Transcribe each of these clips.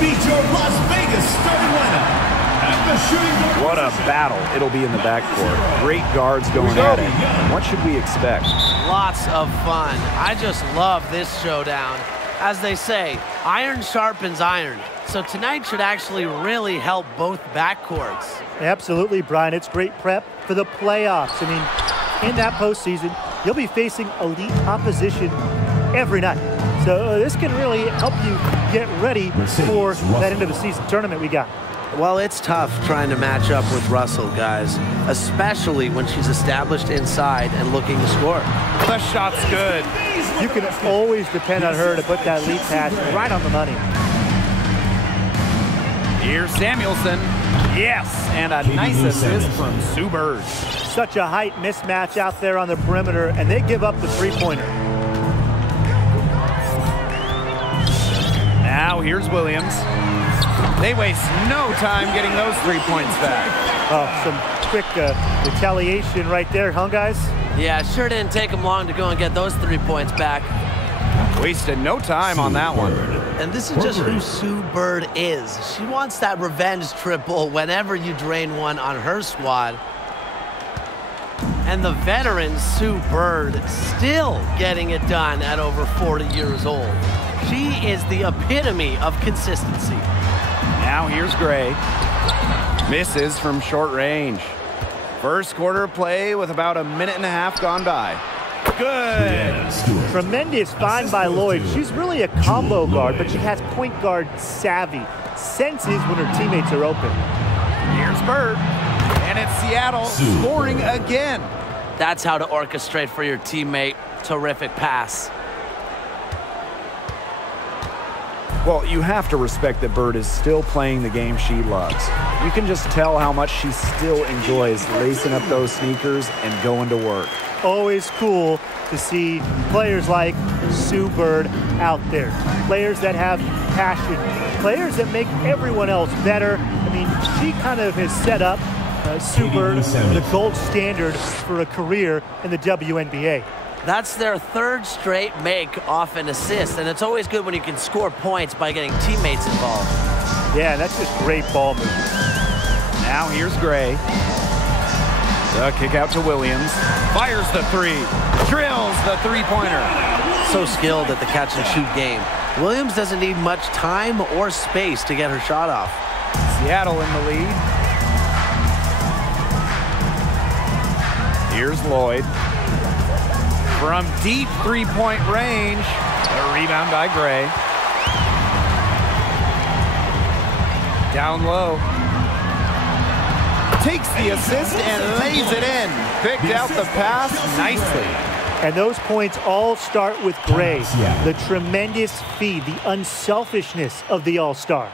meet your Las Vegas starting lineup. At the shooting guard What a battle it'll be in the backcourt. Great guards going at it. What should we expect? Lots of fun. I just love this showdown. As they say, iron sharpens iron. So tonight should actually really help both backcourts. Absolutely, Brian. It's great prep for the playoffs. I mean, in that postseason, you'll be facing elite opposition every night. So this can really help you get ready for that end of the season tournament we got. Well, it's tough trying to match up with Russell, guys, especially when she's established inside and looking to score. The shot's good. You can always depend on her to put that lead pass right on the money. Here's Samuelson. Yes, and a nice assist from Sue Bird. Such a height mismatch out there on the perimeter, and they give up the three-pointer. Now here's Williams. They waste no time getting those 3 points back. Oh, some quick retaliation right there, huh, guys? Yeah, sure didn't take them long to go and get those 3 points back. Wasted no time on that one. And this is just who Sue Bird is. She wants that revenge triple whenever you drain one on her squad. And the veteran Sue Bird still getting it done at over 40 years old. She is the epitome of consistency. Now here's Gray. Misses from short range. First quarter play with about a minute and a half gone by. Good. Tremendous find by Lloyd. She's really a combo guard, but she has point guard savvy. Senses when her teammates are open. Here's Bird. And it's Seattle scoring again. That's how to orchestrate for your teammate. Terrific pass. Well, you have to respect that Bird is still playing the game she loves. You can just tell how much she still enjoys lacing up those sneakers and going to work. Always cool to see players like Sue Bird out there. Players that have passion. Players that make everyone else better. I mean, she kind of has set up Sue Bird the gold standard for a career in the WNBA. That's their third straight make off an assist, and it's always good when you can score points by getting teammates involved. Yeah, that's just great ball movement. Now here's Gray. The kick out to Williams. Fires the three. Drills the three-pointer. So skilled at the catch-and-shoot game. Williams doesn't need much time or space to get her shot off. Seattle in the lead. Here's Lloyd. From deep three-point range, a rebound by Gray. Down low. Takes the assist and lays it in. Picked out the pass nicely. And those points all start with Gray. The tremendous feed, the unselfishness of the All-Star.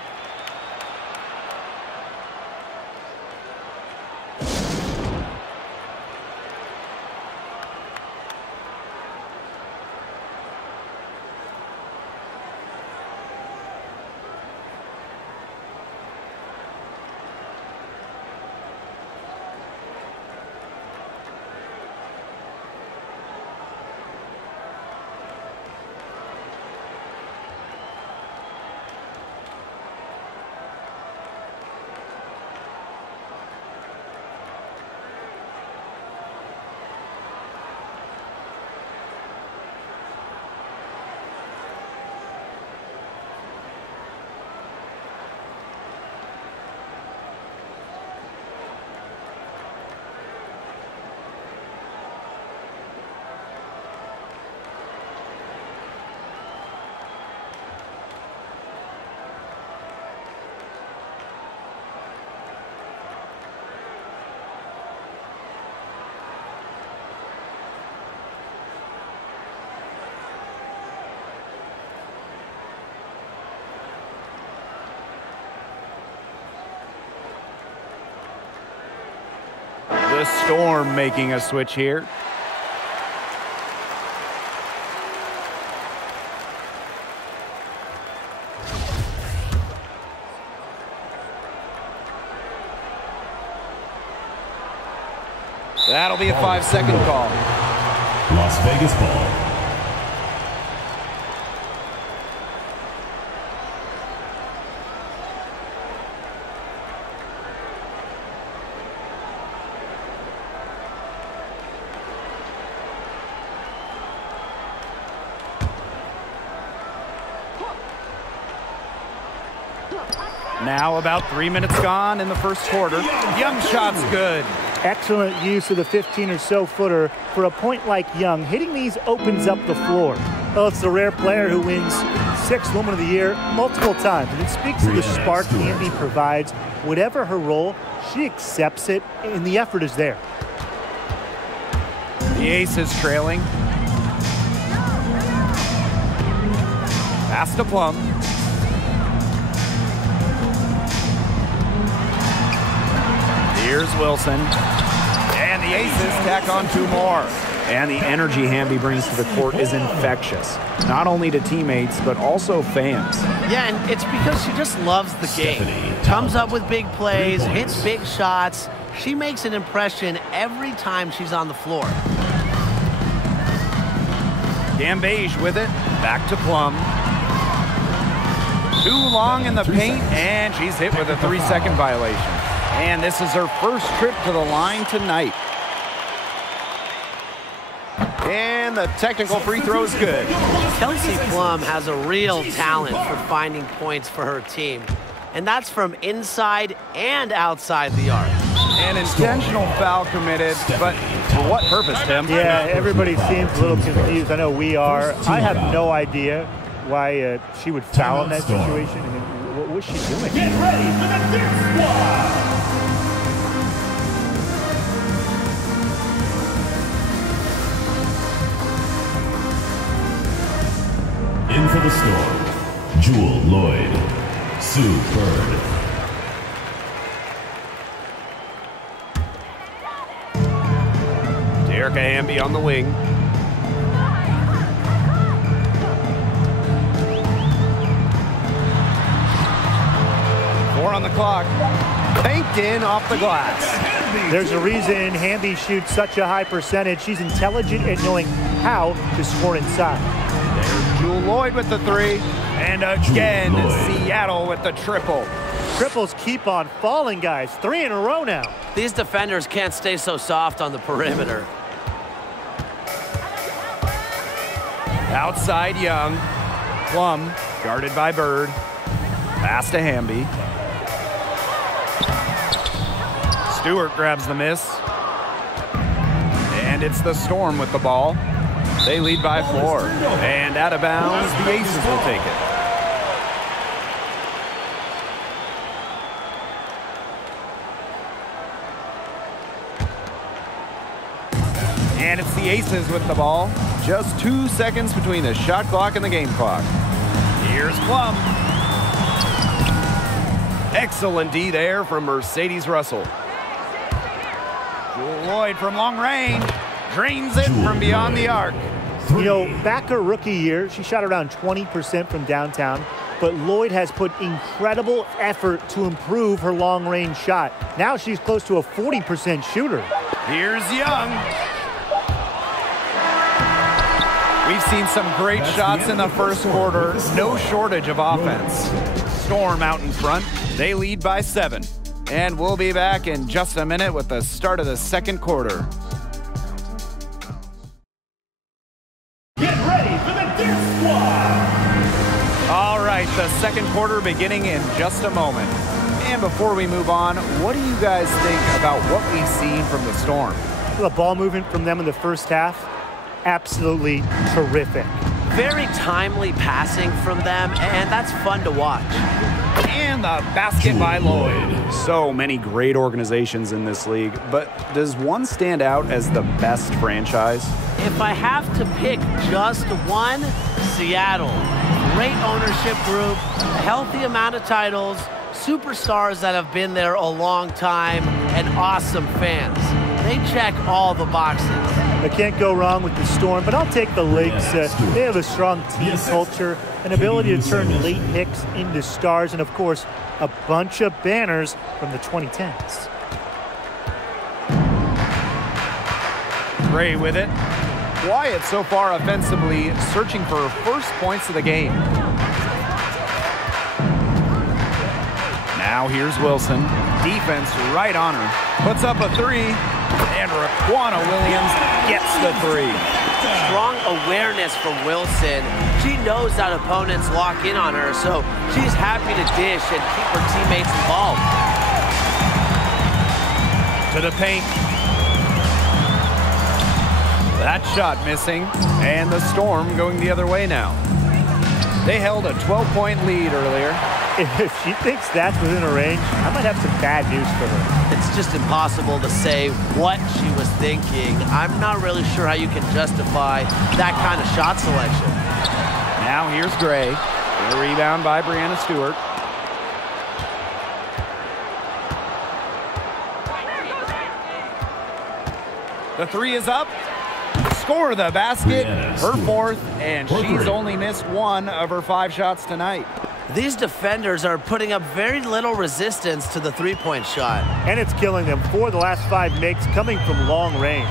The Storm making a switch here. That'll be a 5-second call. Las Vegas ball. Now about 3 minutes gone in the first quarter. Young shot's good. Excellent use of the 15 or so footer. For a point like Young, hitting these opens up the floor. Well, it's the rare player who wins 6th Woman of the Year multiple times. And it speaks to the spark Hamby provides. Whatever her role, she accepts it, and the effort is there. The ace is trailing. Pass to Plum. Here's Wilson. And the aces tack on 2 more. And the energy Hamby brings to the court is infectious, not only to teammates, but also fans. Yeah, and it's because she just loves the game. Comes up with big plays, hits big shots. She makes an impression every time she's on the floor. Gambage with it. Back to Plum. Too long in the paint, and she's hit with a 3-second violation. And this is her first trip to the line tonight. And the technical free throw is good. Kelsey Plum has a real talent for finding points for her team. And that's from inside and outside the arc. An intentional foul committed, but for what purpose, Tim? Yeah, everybody seems a little confused. I know we are. I have no idea why she would foul in that situation. I mean, what was she doing? Get ready for the dip squad. In for the Storm, Jewel Lloyd, Sue Bird. Erica Hamby on the wing. On the clock, banked in off the glass. There's a reason Hamby shoots such a high percentage. She's intelligent at knowing how to score inside. There's Jewel Lloyd with the 3, and again Seattle with the triple. Triples keep on falling, guys. 3 in a row now. These defenders can't stay so soft on the perimeter. Outside Young. Plum guarded by Bird. Pass to Hamby. Stewart grabs the miss. And it's the Storm with the ball. They lead by 4. And out of bounds, the Aces will take it. And it's the Aces with the ball. Just 2 seconds between the shot clock and the game clock. Here's Plum. Excellent D there from Mercedes Russell. Jewel Lloyd from long range. Drains it from beyond the arc. You know, back her rookie year, she shot around 20% from downtown, but Lloyd has put incredible effort to improve her long-range shot. Now she's close to a 40% shooter. Here's Young. We've seen some great shots in the first quarter. No shortage of offense. Storm out in front. They lead by 7. And we'll be back in just a minute with the start of the second quarter. Get ready for the dip squad. All right, the second quarter beginning in just a moment. And before we move on, what do you guys think about what we've seen from the Storm? The ball movement from them in the first half, absolutely terrific. Very timely passing from them, and that's fun to watch. And the basket by Lloyd. So many great organizations in this league, but does one stand out as the best franchise? If I have to pick just one, Seattle. Great ownership group, a healthy amount of titles, superstars that have been there a long time, and awesome fans. They check all the boxes. I can't go wrong with the Storm, but I'll take the Lakes. They have a strong team culture, an ability to turn late picks into stars, and of course, a bunch of banners from the 2010s. Gray with it. Wyatt so far offensively, searching for her first points of the game. Now here's Wilson. Defense right on her. Puts up a 3. And Raquana Williams gets the 3. Strong awareness from Wilson. She knows that opponents lock in on her, so she's happy to dish and keep her teammates involved. To the paint. That shot missing, and the Storm going the other way now. They held a 12-point lead earlier. If she thinks that's within her range, I might have some bad news for her. It's just impossible to say what she was thinking. I'm not really sure how you can justify that kind of shot selection. Now here's Gray. A rebound by Breanna Stewart. The three is up. Score the basket, her fourth, and she's only missed one of her 5 shots tonight. These defenders are putting up very little resistance to the three-point shot. And it's killing them. 4 of the last 5 makes coming from long range.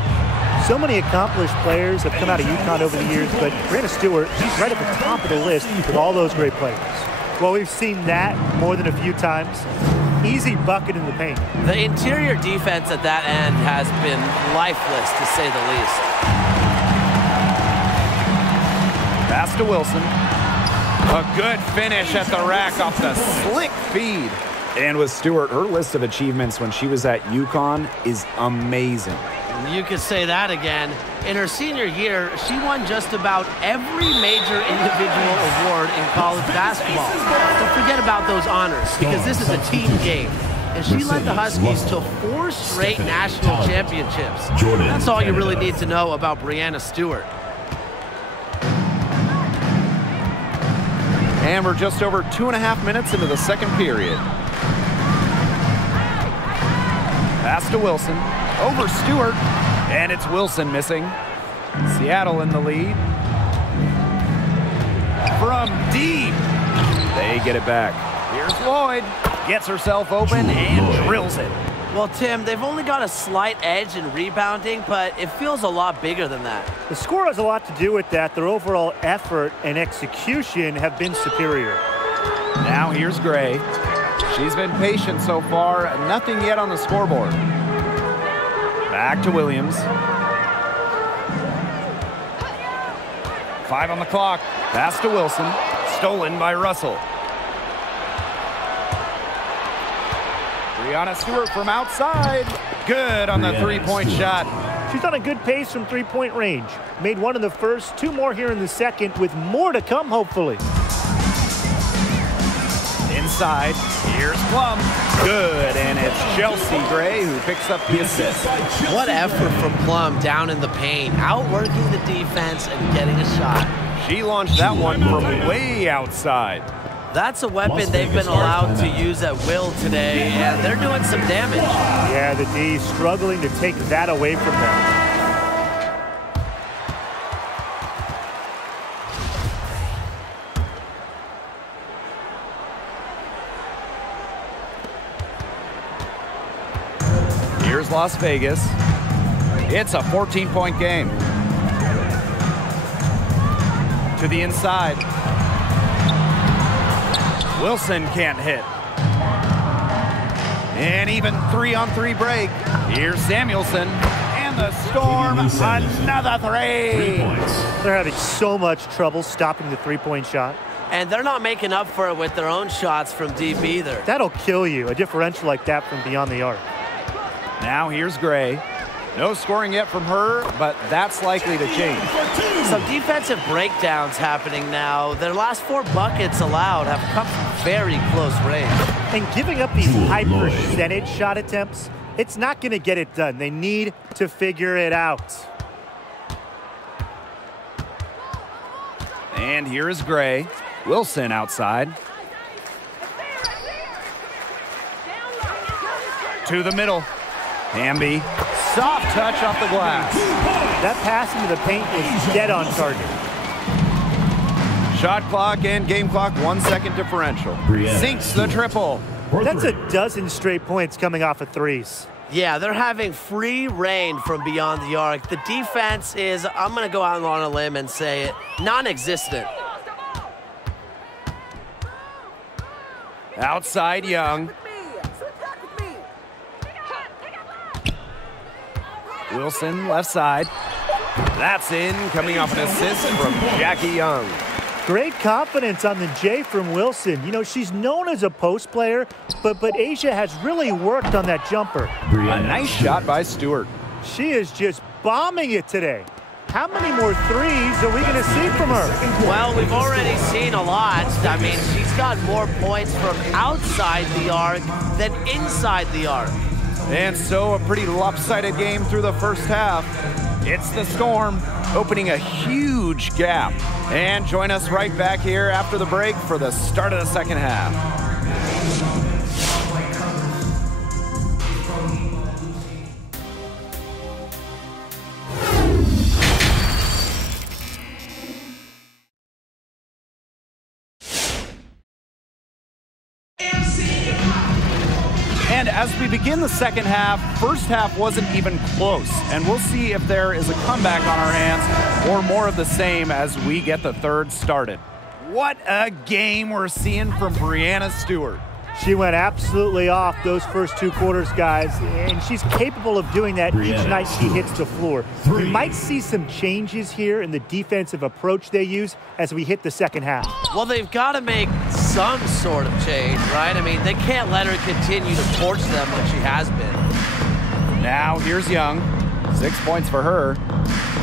So many accomplished players have come out of UConn over the years, but Breanna Stewart, she's right at the top of the list with all those great players. Well, we've seen that more than a few times. Easy bucket in the paint. The interior defense at that end has been lifeless, to say the least. Pass to Wilson. A good finish at the rack off the slick feed. And with Stewart, her list of achievements when she was at UConn is amazing. You could say that again. In her senior year, she won just about every major individual award in college basketball. Don't forget about those honors, because this is a team game. And she led the Huskies to 4 straight national championships. That's all you really need to know about Breanna Stewart. And we're just over 2.5 minutes into the second period. Pass to Wilson. Over Stewart. And it's Wilson missing. Seattle in the lead. From deep. They get it back. Here's Lloyd. Gets herself open and drills it. Well, Tim, they've only got a slight edge in rebounding, but it feels a lot bigger than that. The score has a lot to do with that. Their overall effort and execution have been superior. Now here's Gray. She's been patient so far. Nothing yet on the scoreboard. Back to Williams. 5 on the clock. Pass to Wilson. Stolen by Russell. Breanna Stewart from outside. Good on the three-point shot. She's on a good pace from three-point range. Made 1 in the first, 2 more here in the second, with more to come, hopefully. Inside, here's Plum. Good, and it's Chelsea Gray who picks up the assist. What effort from Plum down in the paint, outworking the defense and getting a shot. She launched that one from way outside. That's a weapon they've been allowed to use at will today, and they're doing some damage. Yeah, the D struggling to take that away from them. Here's Las Vegas. It's a 14-point game. To the inside. Wilson can't hit. And even 3-on-3 break. Here's Samuelson. And the Storm, another 3. They're having so much trouble stopping the three-point shot. And they're not making up for it with their own shots from deep either. That'll kill you, a differential like that from beyond the arc. Now here's Gray. No scoring yet from her, but that's likely to change. Some defensive breakdowns happening now. Their last 4 buckets allowed have come from very close range. And giving up these high percentage shot attempts, it's not going to get it done. They need to figure it out. And here is Gray. Wilson outside. To the middle. Hamby. Soft touch off the glass. That pass into the paint was dead on target. Shot clock and game clock 1 second differential. Sinks the triple. That's a dozen straight points coming off of threes. Yeah, they're having free reign from beyond the arc. The defense is, I'm going to go out on a limb and say it, non-existent. Outside Young. Wilson left side. That's in, coming off an assist from Jackie Young. Great confidence on the J from Wilson. You know, she's known as a post player, but Asia has really worked on that jumper. A nice shot by Stewart. She is just bombing it today. How many more threes are we going to see from her? Well, we've already seen a lot. I mean, she's got more points from outside the arc than inside the arc. And so a pretty lopsided game through the first half. It's the Storm opening a huge gap. And join us right back here after the break for the start of the second half. And as we begin the second half, first half wasn't even close. And we'll see if there is a comeback on our hands or more of the same as we get the third started. What a game we're seeing from Breanna Stewart. She went absolutely off those first 2 quarters, guys, and she's capable of doing that each night she hits the floor. We might see some changes here in the defensive approach they use as we hit the second half. Well, they've got to make some sort of change, right? I mean, they can't let her continue to torch them like she has been. Now here's Young. 6 points for her.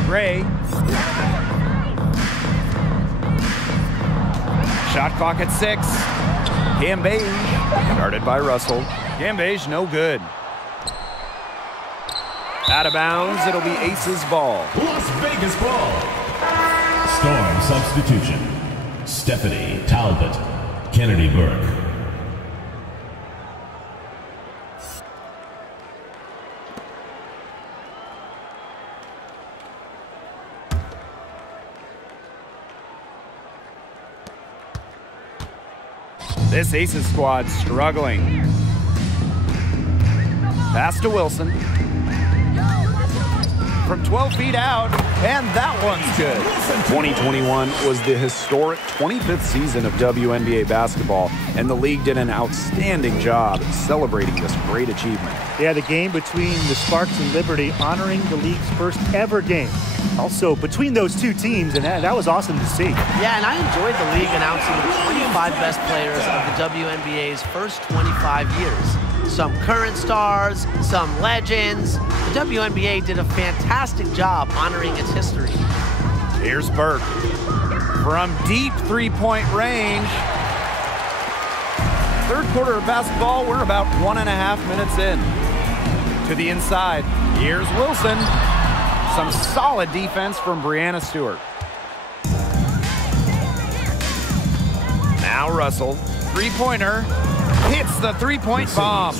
Gray. Shot clock at 6. Cambage, guarded by Russell. Cambage, no good. Out of bounds, it'll be Aces ball. Las Vegas ball. Storm substitution. Stephanie Talbot, Kennedy Burke. This Aces squad struggling. Pass to Wilson. From 12 feet out, and that one's good. 2021 was the historic 25th season of WNBA basketball, and the league did an outstanding job celebrating this great achievement. Yeah, the game between the Sparks and Liberty honoring the league's first ever game. Also, between those two teams, and that was awesome to see. Yeah, and I enjoyed the league announcing the 25 best players of the WNBA's first 25 years. Some current stars, some legends. The WNBA did a fantastic job honoring its history. Here's Burke. From deep three-point range. Third quarter of basketball, we're about 1.5 minutes in. To the inside, here's Wilson. Some solid defense from Breanna Stewart. Now Russell, three-pointer, hits the three-point bomb.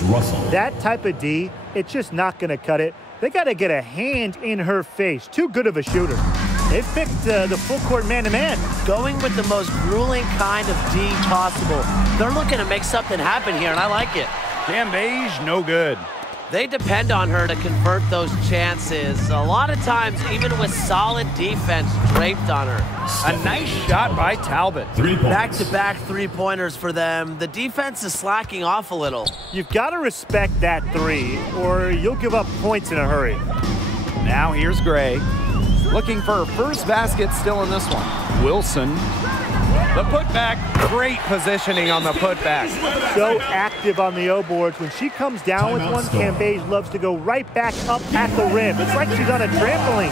That type of D, it's just not going to cut it. They got to get a hand in her face. Too good of a shooter. They picked the full court man-to-man. Going with the most grueling kind of D possible. They're looking to make something happen here, and I like it. Cambage, no good. They depend on her to convert those chances. A lot of times, even with solid defense draped on her. A nice shot by Talbot. Back-to-back three-pointers for them. The defense is slacking off a little. You've got to respect that three, or you'll give up points in a hurry. Now here's Gray. Looking for her first basket still in this one. Wilson. The putback, great positioning on the putback. So active on the O-boards. When she comes down with one, Cambage loves to go right back up at the rim. It's like she's on a trampoline.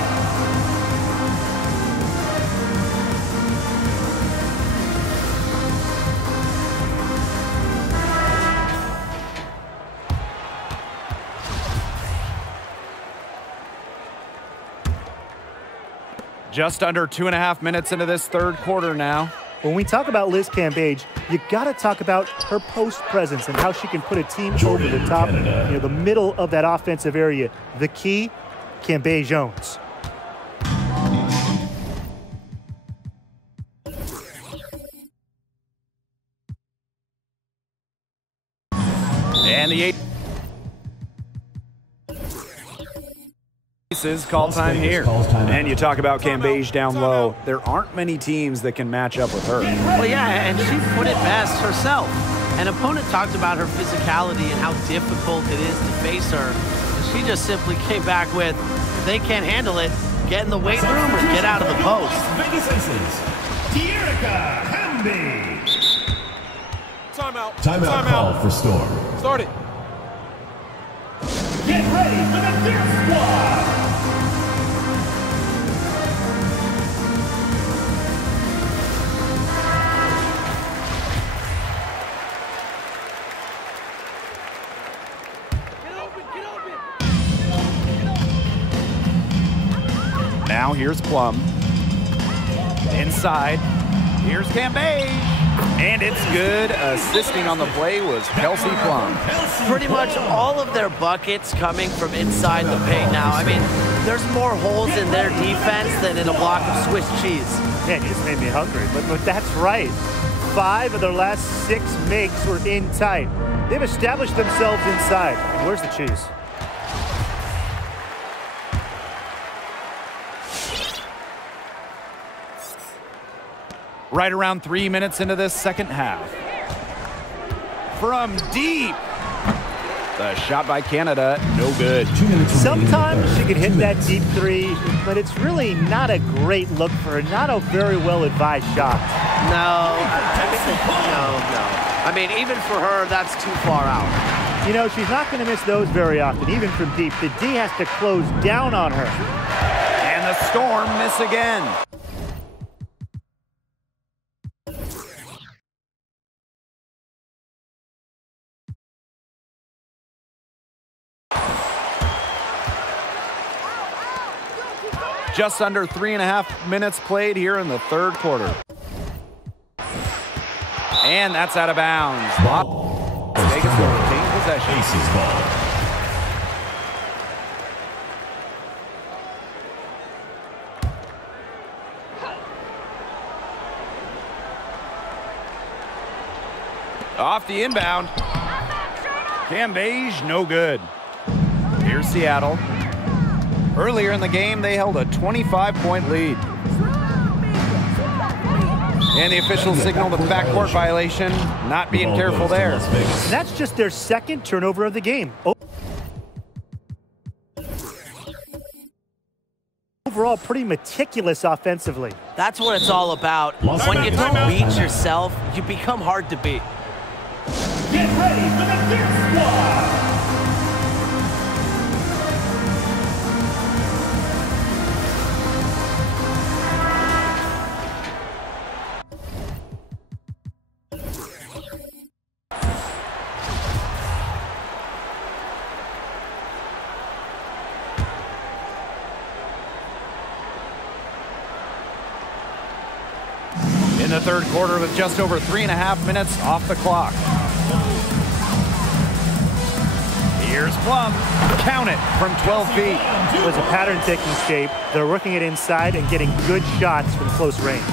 Just under 2.5 minutes into this third quarter now. When we talk about Liz Cambage, you got to talk about her post presence and how she can put a team over the top, the middle of that offensive area. The key, Cambage owns. And the Aces call time here. And you talk about Cambage down low. There aren't many teams that can match up with her. Well, yeah, and she put it best herself. An opponent talked about her physicality and how difficult it is to face her. And she just simply came back with, if they can't handle it, get in the weight room or get out of the post. Vegas Aces, Tierra Rebecca Hamby. Timeout. Timeout call for Storm. Start it. Get ready for the Deer Squad. Now here's Plum. Inside. Here's Cambage. And it's good. Assisting on the play was Kelsey Plum. Pretty much all of their buckets coming from inside the paint now. I mean, there's more holes in their defense than in a block of Swiss cheese. Man, you just made me hungry. But that's right. 5 of their last 6 makes were in tight. They've established themselves inside. And where's the cheese? Right around 3 minutes into this second half. From deep. The shot by Canada, no good. Sometimes she can hit that deep 3, but it's really not a great look for her. Not a very well-advised shot. No. I mean, even for her, that's too far out. You know, she's not going to miss those very often, even from deep. The D has to close down on her. And the Storm miss again. Just under 3.5 minutes played here in the third quarter. And that's out of bounds. Vegas will retain possession. Aces ball. Off the inbound. Cambage, no good. Here's Seattle. Earlier in the game, they held a 25-point lead. And the officials signaled a backcourt violation, not being careful there. And that's just their second turnover of the game. Overall, pretty meticulous offensively. That's what it's all about. When you don't beat yourself, you become hard to beat. Get ready for the Deer Squad. In the third quarter with just over 3.5 minutes off the clock. Here's Plum. Count it from 12 feet. It was a pattern taking shape. They're working it inside and getting good shots from close range.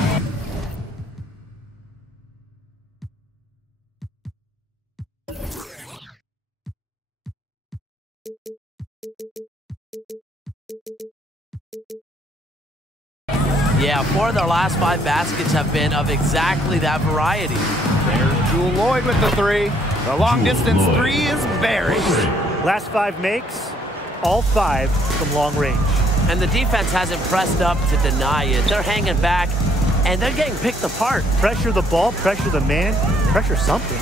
Yeah, 4 of their last 5 baskets have been of exactly that variety. There's Jewel Lloyd with the 3. The long distance 3 is buried. Last 5 makes, all 5 from long range. And the defense hasn't pressed up to deny it. They're hanging back, and they're getting picked apart. Pressure the ball, pressure the man, pressure something.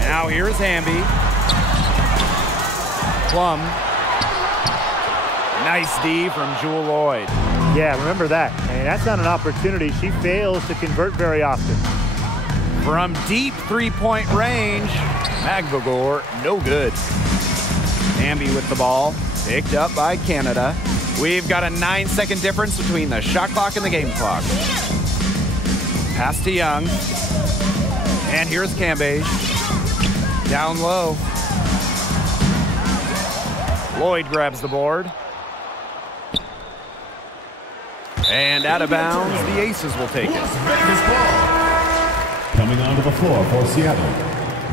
Now here's Hamby. Plum. Nice D from Jewel Lloyd. Yeah, remember that. And that's not an opportunity she fails to convert very often. From deep three-point range, Magbagor, no good. Hamby with the ball, picked up by Canada. We've got a 9-second difference between the shot clock and the game clock. Pass to Young. And here's Cambage. Down low. Lloyd grabs the board. And out of bounds, the Aces will take it. Vegas ball. Coming onto the floor for Seattle,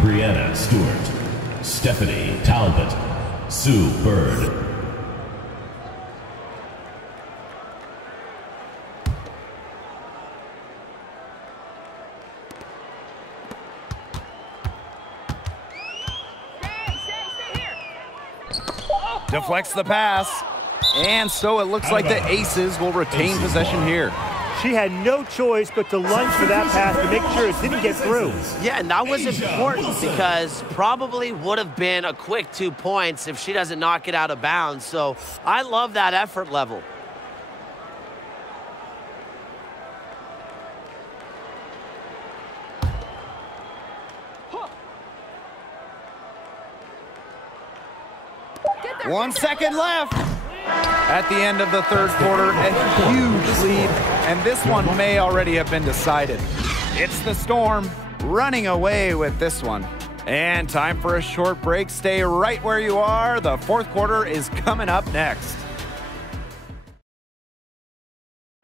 Brianna Stewart, Stephanie Talbot, Sue Bird. Deflects the pass. And so it looks like the Aces will retain possession here. She had no choice but to lunge for that pass to make sure it didn't get through. Yeah, and that was important because probably would have been a quick 2 points if she doesn't knock it out of bounds. So I love that effort level. One second left. At the end of the third quarter, a huge lead, and this one may already have been decided. It's the Storm running away with this one. And time for a short break. Stay right where you are. The fourth quarter is coming up next.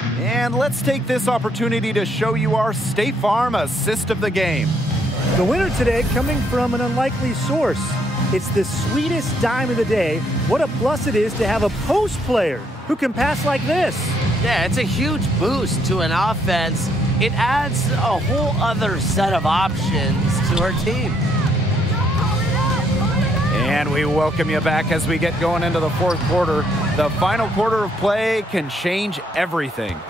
And let's take this opportunity to show you our State Farm assist of the game. The winner today coming from an unlikely source. It's the sweetest dime of the day. What a plus it is to have a post player who can pass like this. Yeah, it's a huge boost to an offense. It adds a whole other set of options to her team. And we welcome you back as we get going into the fourth quarter. The final quarter of play can change everything.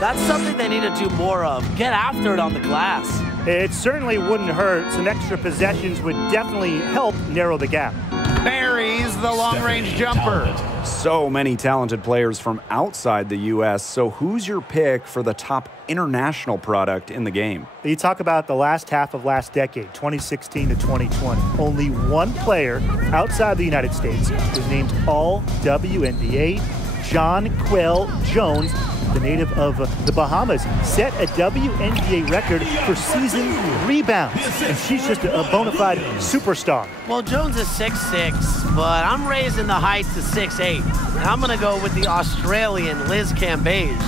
That's something they need to do more of. Get after it on the glass. It certainly wouldn't hurt. Some extra possessions would definitely help narrow the gap. Buries the long-range jumper. So many talented players from outside the U.S. So who's your pick for the top international product in the game? You talk about the last half of last decade, 2016 to 2020. Only one player outside the United States was named All-WNBA. Jonquel Jones, the native of the Bahamas, set a WNBA record for season rebounds. And she's just a bona fide superstar. Well, Jones is 6'6", but I'm raising the height to 6'8". And I'm going to go with the Australian Liz Cambage.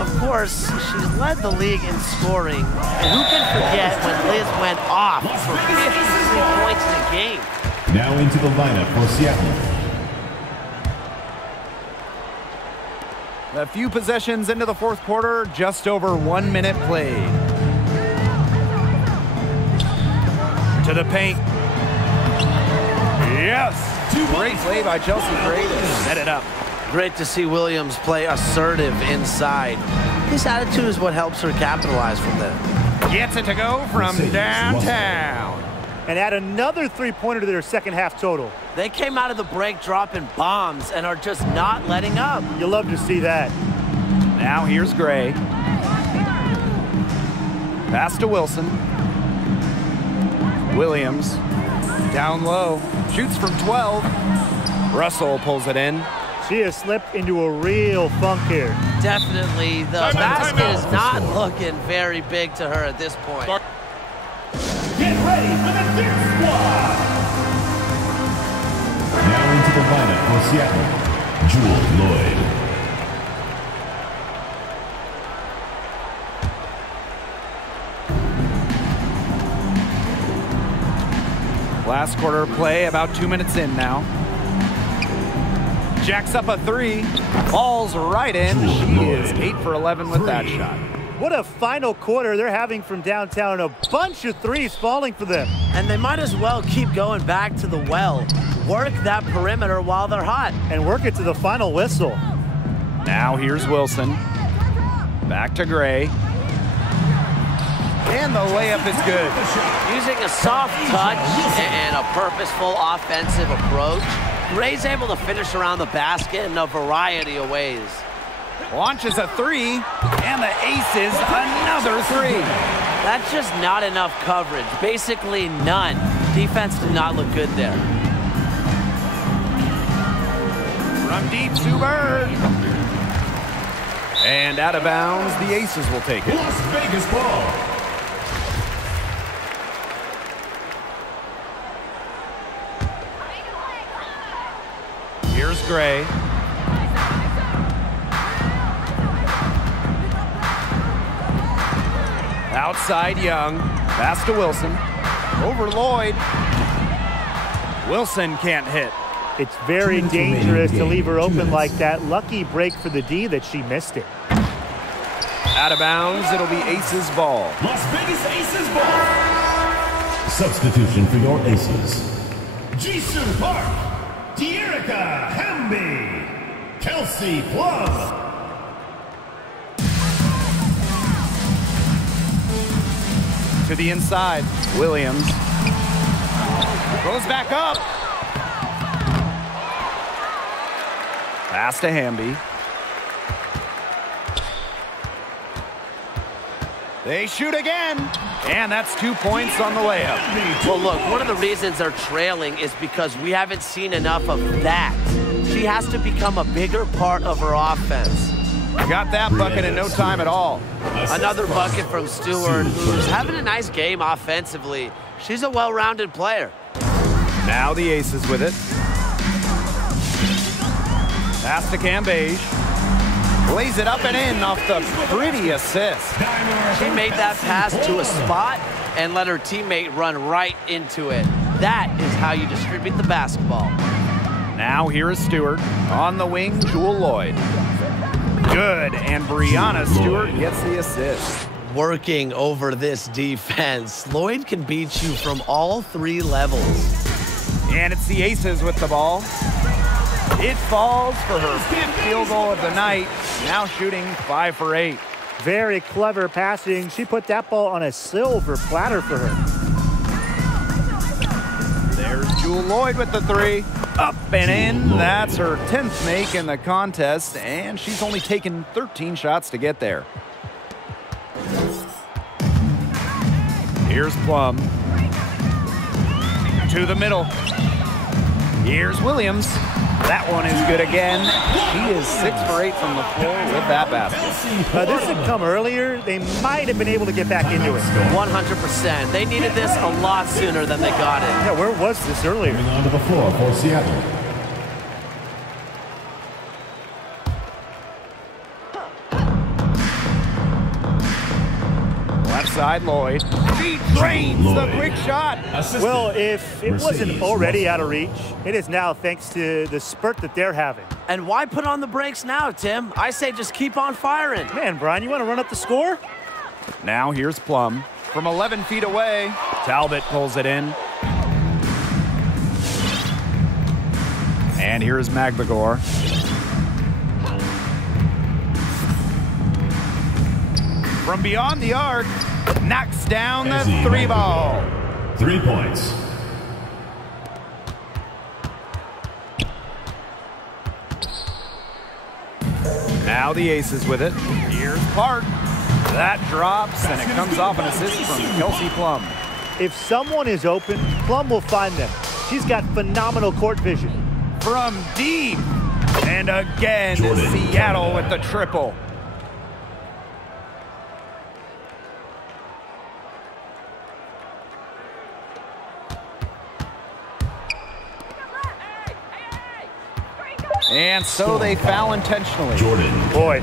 Of course, she's led the league in scoring. And who can forget when Liz went off for 53 points in a game? Now into the lineup for Seattle. A few possessions into the fourth quarter, just over 1 minute played. To the paint. Yes! Great play by Chelsea Gray to set it up. Great to see Williams play assertive inside. This attitude is what helps her capitalize from there. Gets it to go from downtown. And add another three-pointer to their second half total. They came out of the break dropping bombs and are just not letting up. You love to see that. Now here's Gray. Pass to Wilson. Williams down low. Shoots from 12. Russell pulls it in. She has slipped into a real funk here. Definitely. The basket is not looking very big to her at this point. Get ready for the Fierce Squad! Now into the lineup for Seattle, Jewel Lloyd. Last quarter of play, about 2 minutes in now. Jacks up a three, falls right in. She is 8 for 11 with that shot. What a final quarter they're having from downtown. A bunch of threes falling for them. And they might as well keep going back to the well. Work that perimeter while they're hot. And work it to the final whistle. Now here's Wilson. Back to Gray. And the layup is good. Using a soft touch and a purposeful offensive approach, Gray's able to finish around the basket in a variety of ways. Launches a three, and the aces another three. That's just not enough coverage. Basically none. Defense did not look good there. From deep, Sue Bird. And out of bounds, the aces will take it. Las Vegas ball. Here's Gray. Outside Young. Pass to Wilson. Over Lloyd. Wilson can't hit. It's very dangerous to leave her open like that. Lucky break for the D that she missed it. Out of bounds, it'll be Aces ball. Las Vegas Aces ball. Substitution for your Aces. Jisoo Park, Tierra Hamby, Kelsey Plum. To the inside. Williams goes back up. Pass to Hamby. They shoot again, and that's 2 points on the layup. Well, look, one of the reasons they're trailing is because we haven't seen enough of that. She has to become a bigger part of her offense. Got that bucket in no time at all. Another bucket from Stewart, who's having a nice game offensively. She's a well-rounded player. Now the Aces with it. Pass to Cambage. Lays it up and in off the pretty assist. She made that pass to a spot and let her teammate run right into it. That is how you distribute the basketball. Now here is Stewart. On the wing, Jewel Lloyd. Good, and Brianna Stewart gets the assist. Working over this defense, Lloyd can beat you from all 3 levels. And it's the Aces with the ball. It falls for her 5th field goal of the night. Now shooting 5 for 8. Very clever passing. She put that ball on a silver platter for her. There's Jewel Lloyd with the 3. Up and in. That's her 10th make in the contest, and she's only taken 13 shots to get there. Here's Plum. To the middle. Here's Williams. That one is good again. She is 6 for 8 from the floor with that basket. This had come earlier. They might have been able to get back into it. 100%. They needed this a lot sooner than they got it. Yeah, where was this earlier? Coming onto the floor for Seattle. Left side, Lloyd. She drains the quick shot. Well, if it wasn't already out of reach, it is now thanks to the spurt that they're having. And why put on the brakes now, Tim? I say just keep on firing. Man, Brian, you want to run up the score? Now here's Plum. From 11 feet away, Talbot pulls it in. And here's Magbagor. From beyond the arc, knocks down the 3 ball. 3 points. Now the Aces with it. Here's Park. That drops, and it comes off an assist from Kelsey Plum. If someone is open, Plum will find them. She's got phenomenal court vision. From deep. And again, Jordan Seattle Canada. with the triple. And so they foul intentionally. Jordan. Boy,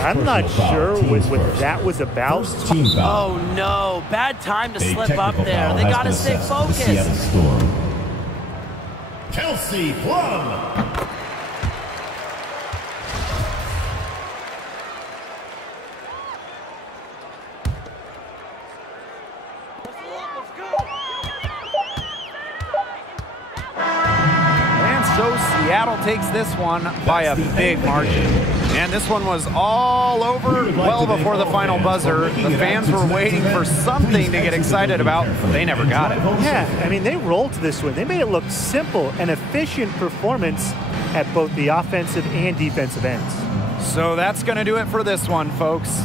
I'm not personal foul, sure team's what first. that was about. First team foul. Oh, no. Bad time to A slip up technical there. foul They has got to been stay assessed for the Seattle focused. Storm. Kelsey Plum. And so Seattle takes this one by a big margin. And this one was all over well before the final buzzer. The fans were waiting for something to get excited about. They never got it. Yeah, I mean, they rolled this one. They made it look simple and efficient performance at both the offensive and defensive ends. So that's going to do it for this one, folks.